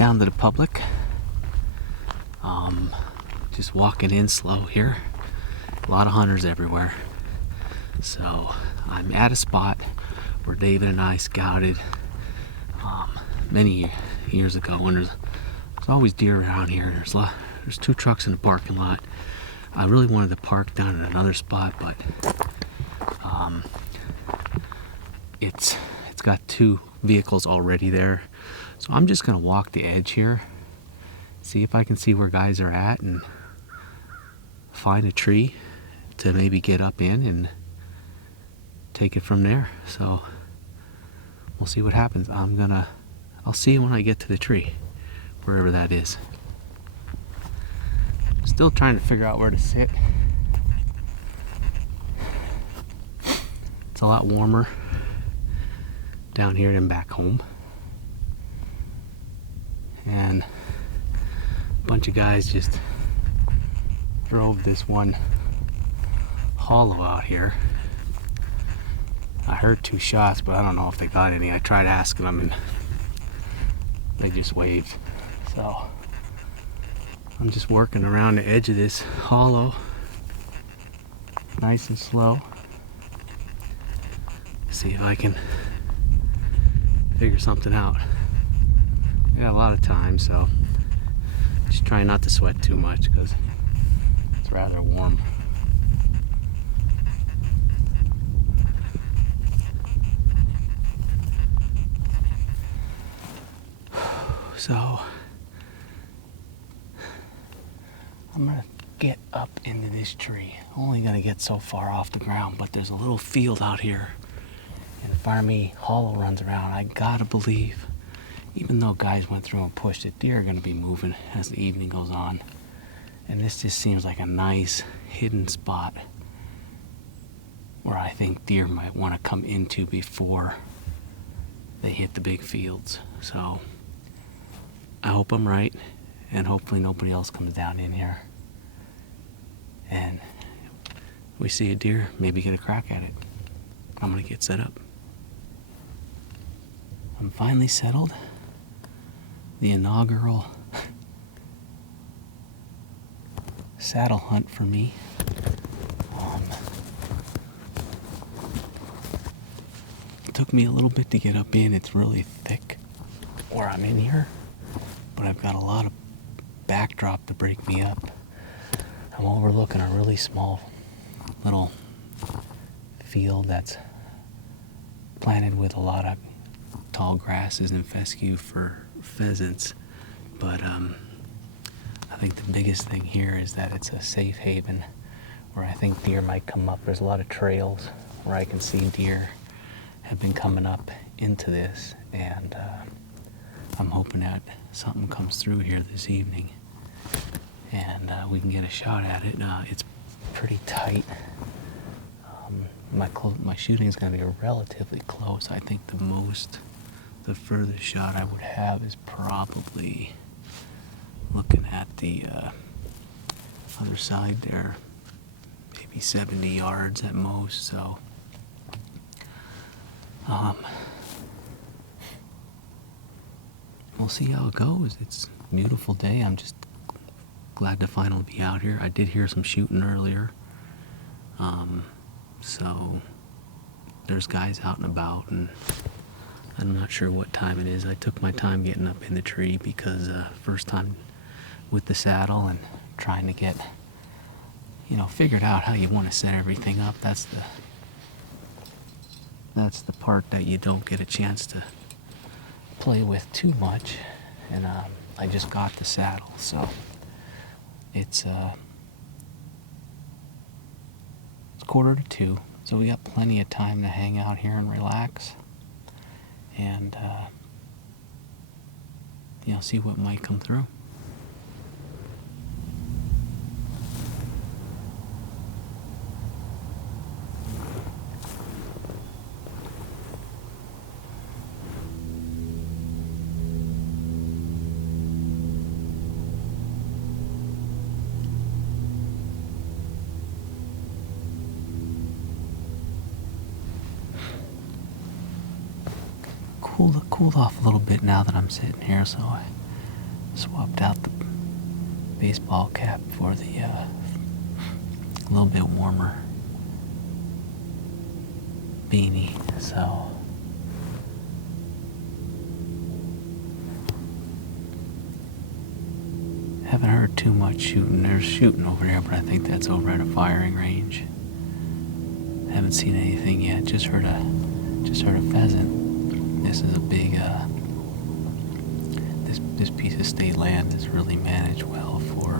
down to the public. Just walking in slow here. A lot of hunters everywhere. So I'm at a spot where David and I scouted many years ago when there's always deer around here. There's 2 trucks in the parking lot. I really wanted to park down in another spot, but it's got 2 vehicles already there. So I'm just gonna walk the edge here, see if I can see where guys are at and find a tree to maybe get up in and take it from there. So we'll see what happens. I'll see when I get to the tree, wherever that is. Still trying to figure out where to sit. It's a lot warmer down here than back home. And a bunch of guys just drove this one hollow out here. I heard 2 shots, but I don't know if they got any. I tried asking them and they just waved. So I'm just working around the edge of this hollow, nice and slow. See if I can figure something out. I got a lot of time, so just try not to sweat too much because it's rather warm. So I'm gonna get up into this tree. Only gonna get so far off the ground, but there's a little field out here, and Farmy Hollow runs around. I gotta believe, even though guys went through and pushed it, deer are gonna be moving as the evening goes on. And this just seems like a nice hidden spot where I think deer might want to come into before they hit the big fields. So I hope I'm right, and hopefully nobody else comes down in here. And we see a deer, maybe get a crack at it. I'm gonna get set up. I'm finally settled. The inaugural saddle hunt for me. It took me a little bit to get up in. It's really thick where I'm in here, but I've got a lot of backdrop to break me up. I'm overlooking a really small little field that's planted with a lot of tall grasses and fescue for pheasants. But I think the biggest thing here is that it's a safe haven where I think deer might come up. There's a lot of trails where I can see deer have been coming up into this, and I'm hoping that something comes through here this evening and we can get a shot at it. It's pretty tight. My shooting is going to be relatively close. I think the furthest shot I would have is probably looking at the other side there, maybe 70 yards at most. So we'll see how it goes. It's a beautiful day. I'm just glad to finally be out here. I did hear some shooting earlier. So there's guys out and about, and I'm not sure what time it is. I took my time getting up in the tree because first time with the saddle and trying to get, figured out how you want to set everything up. That's the part that you don't get a chance to play with too much. And I just got the saddle, so it's 1:45, so we got plenty of time to hang out here and relax and see what might come through. Cooled off a little bit now that I'm sitting here, so I Swapped out the baseball cap for the a little bit warmer beanie, so haven't heard too much shooting. There's shooting over there, but I think that's over at a firing range. Haven't seen anything yet. Just heard a pheasant. This is a big this piece of state land is really managed well for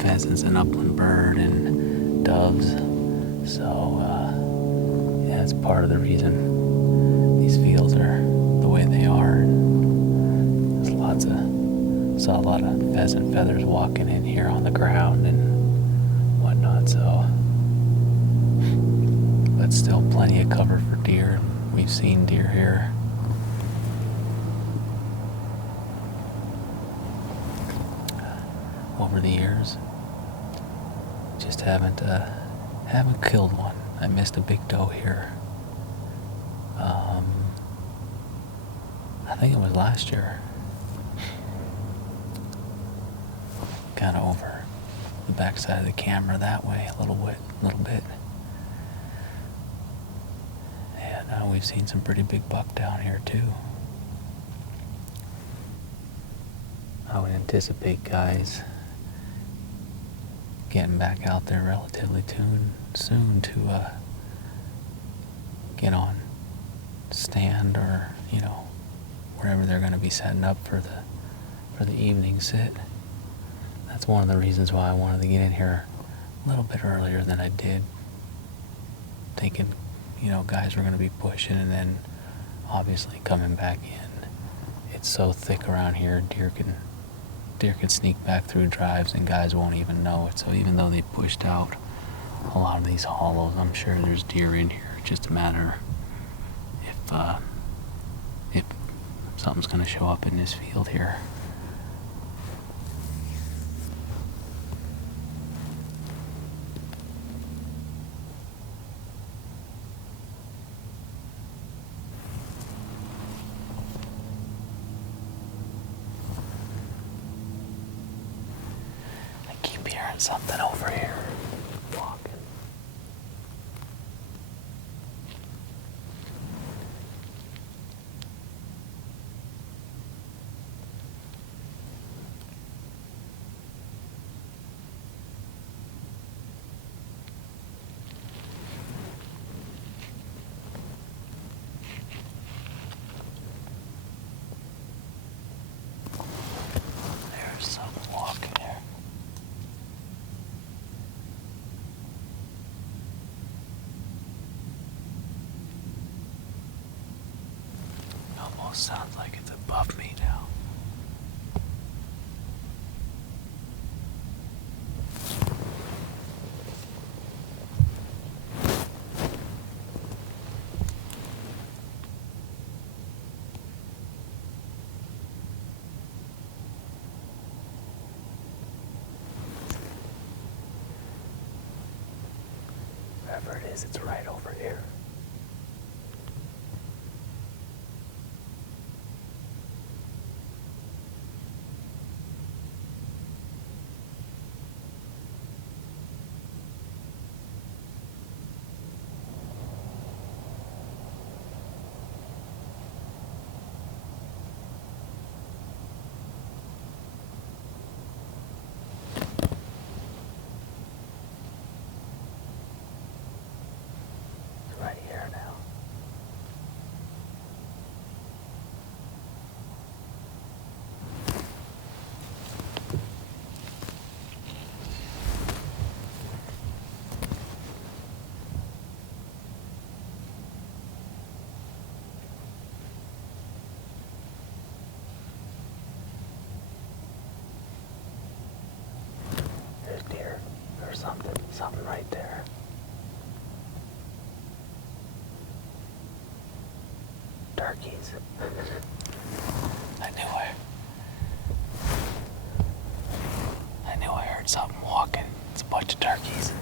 pheasants and upland bird and doves. So yeah, it's part of the reason these fields are the way they are. Saw a lot of pheasant feathers walking in here on the ground and whatnot, so but still plenty of cover for deer. We've seen deer here. Over the years. Just haven't killed one. I missed a big doe here. I think it was last year. Kind of over the backside of the camera that way a little bit. And we've seen some pretty big buck down here too. I would anticipate guys getting back out there relatively soon to get on stand or wherever they're going to be setting up for the evening sit. That's one of the reasons why I wanted to get in here a little bit earlier than I did, thinking guys were going to be pushing, and then obviously coming back in. It's so thick around here, deer can sneak back through drives and guys won't even know it. So even though they pushed out a lot of these hollows, I'm sure there's deer in here. It's just a matter if something's going to show up in this field here. Something over here walking. There's something walking here. Almost sounds like it's above me now. Wherever it is, it's right over here. Right here now. There's deer or something right there. Turkeys. I knew I heard something walking. It's a bunch of turkeys.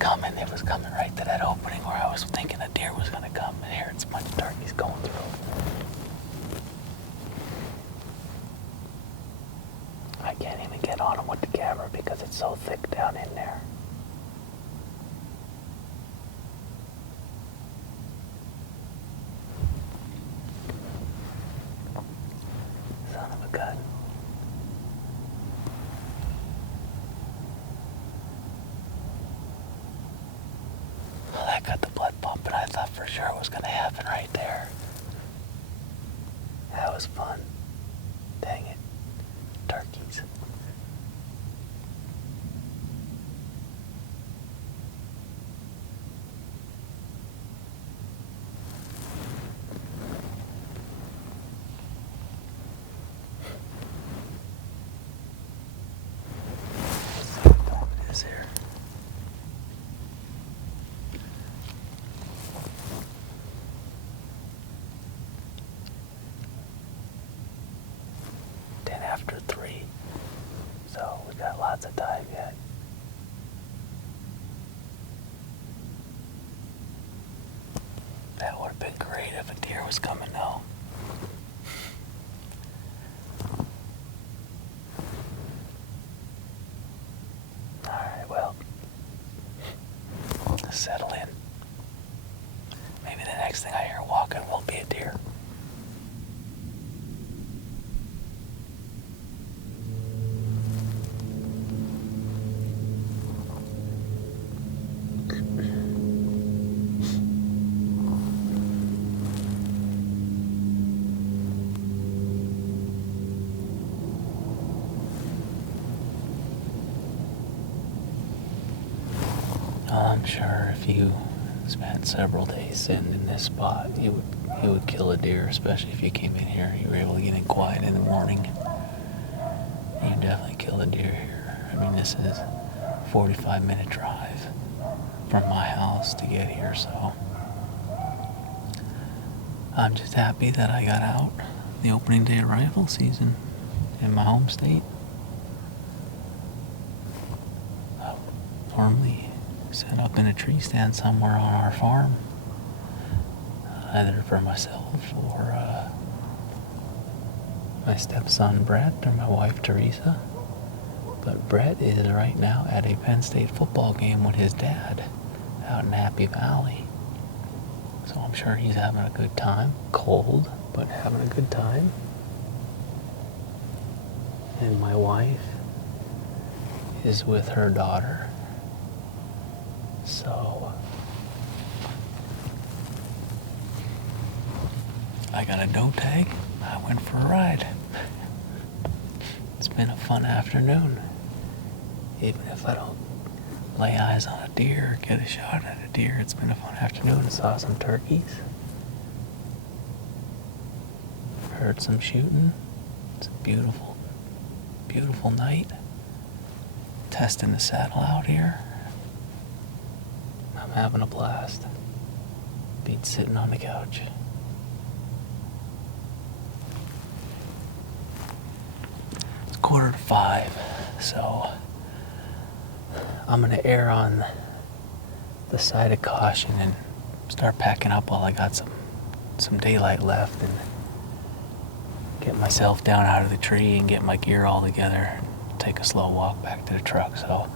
coming. It was coming right to that opening where I was thinking a deer was going to come. And here it's a bunch of turkeys going through. I can't even get on them with the camera because it's so thick down in there. Son of a gun. Well, that got the blood pumping. I thought for sure it was going to happen right there. That was fun. Dang it. Turkeys. Let's see what dog it is here. After 3, so we got lots of time yet. That would have been great if a deer was coming though. Alright, well, let's settle in. Maybe the next thing I hear walking will be a deer. I'm sure if you spent several days sitting in this spot, you would kill a deer, especially if you came in here. You were able to get in quiet in the morning. You definitely kill a deer here. I mean, this is a 45-minute drive from my house to get here, so I'm just happy that I got out the opening day of rifle season in my home state. I would normally set up in a tree stand somewhere on our farm, either for myself or my stepson Brett or my wife Teresa. But Brett is right now at a Penn State football game with his dad out in Happy Valley. So I'm sure he's having a good time. Cold, but having a good time. And my wife is with her daughter. So I got a no tag. I went for a ride. It's been a fun afternoon. Even if I don't lay eyes on a deer or get a shot at a deer, it's been a fun afternoon. I saw some turkeys. Heard some shooting. It's a beautiful, beautiful night. Testing the saddle out here. I'm having a blast. Being sitting on the couch. It's 4:45, so I'm gonna err on the side of caution and start packing up while I got some daylight left and get myself down out of the tree and get my gear all together and take a slow walk back to the truck. So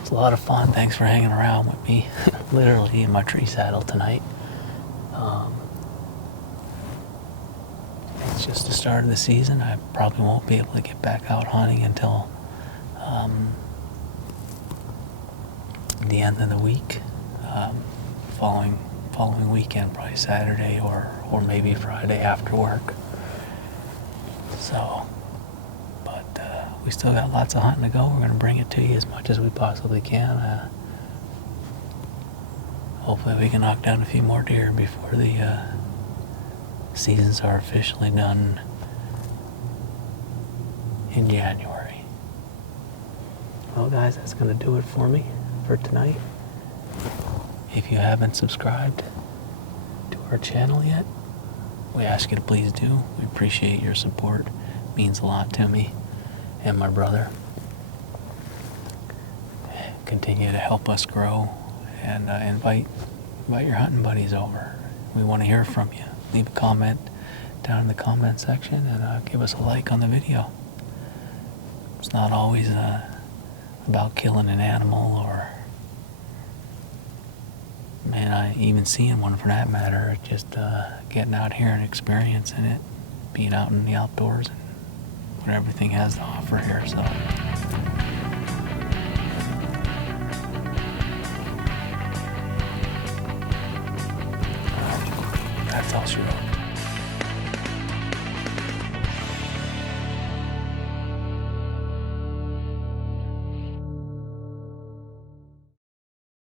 it's a lot of fun. Thanks for hanging around with me, literally in my tree saddle tonight. It's just the start of the season. I probably won't be able to get back out hunting until the end of the week, following weekend, probably Saturday or maybe Friday after work. So, but we still got lots of hunting to go. We're going to bring it to you as much as we possibly can. Hopefully we can knock down a few more deer before the seasons are officially done in January. Well guys, that's going to do it for me for tonight. If you haven't subscribed to our channel yet, we ask you to please do. We appreciate your support. It means a lot to me and my brother. Continue to help us grow and invite your hunting buddies over. We want to hear from you. Leave a comment down in the comment section, and give us a like on the video. It's not always about killing an animal or, man, even seeing one for that matter. Just getting out here and experiencing it, being out in the outdoors and what everything has to offer here. So